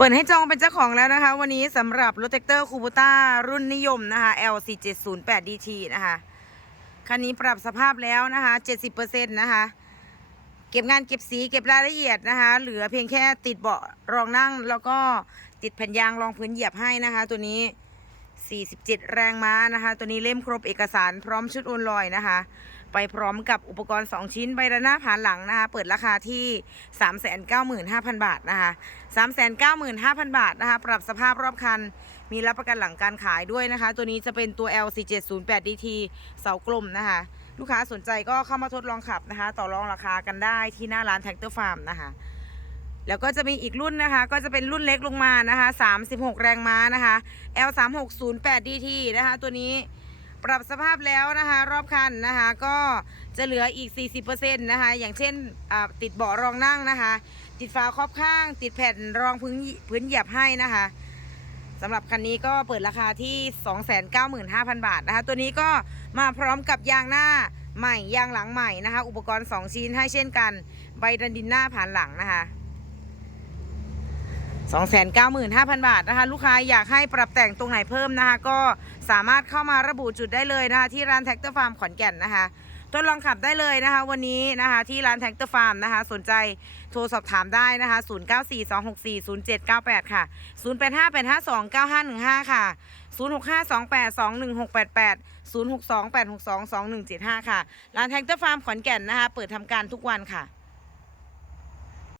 เปิดให้จองเป็นเจ้าของแล้วนะคะ วันนี้สำหรับรถแท็กเตอร์คูบูต้ารุ่นนิยมนะคะ L4708DT นะคะ คันนี้ปรับสภาพแล้วนะคะ 70%นะคะ เก็บงานเก็บสีเก็บรายละเอียดนะคะ เหลือเพียงแค่ติดเบาะรองนั่ง แล้วก็ติดแผ่นยางรองพื้นเหยียบให้นะคะ ตัวนี้ 47 แรงม้านะคะ ตัวนี้เล่มครบเอกสารพร้อมชุดโอนลอยนะคะ ไปพร้อมกับอุปกรณ์ 2 ชิ้นใบระนาผ่านหลังนะคะ เปิดราคาที่ 395,000 บาทนะคะ 395,000 บาทนะคะ ปรับสภาพรอบคัน มีรับประกันหลังการขายด้วยนะคะ ตัวนี้จะเป็นตัว LC708DT เสากลมนะคะ ลูกค้าสนใจก็เข้ามาทดลองขับนะคะ ต่อรองราคากันได้ที่หน้าร้านแท็กเตอร์ฟาร์มนะคะแล้วก็จะมีอีกรุ่นนะคะ ก็จะเป็นรุ่นเล็กลงมานะคะ 36 แรงม้านะคะ L3608DT นะคะ ตัวนี้ ปรับสภาพแล้วนะคะ รอบคันนะคะ ก็จะเหลืออีก 40%นะคะ อย่างเช่นติดเบาะรองนั่งนะคะ ติดฝาครอบข้าง ติดแผ่นรองพื้นพื้นเหยียบให้นะคะสำหรับคันนี้ก็เปิดราคาที่ 295,000 บาทนะคะ ตัวนี้ก็มาพร้อมกับยางหน้าใหม่ยางหลังใหม่นะคะ อุปกรณ์ 2 ชิ้นให้เช่นกัน ใบดันดินหน้าผ่านหลังนะคะ 295,000 บาทนะคะ ลูกค้าอยากให้ปรับแต่งตรงไหนเพิ่มนะคะ ก็สามารถเข้ามาระบุจุดได้เลยนะคะ ที่ร้านแท็กเตอร์ฟาร์มขอนแก่นนะคะทดลองขับได้เลยนะคะ วันนี้นะคะที่ร้านแท็กเตอร์ฟาร์มนะคะ สนใจโทรสอบถามได้นะคะ 0942640798 ค่ะ 0858529515 ค่ะ 0652821688 0628622175 ค่ะ ร้านแท็กเตอร์ฟาร์มขอนแก่นนะคะ เปิดทำการทุกวันค่ะ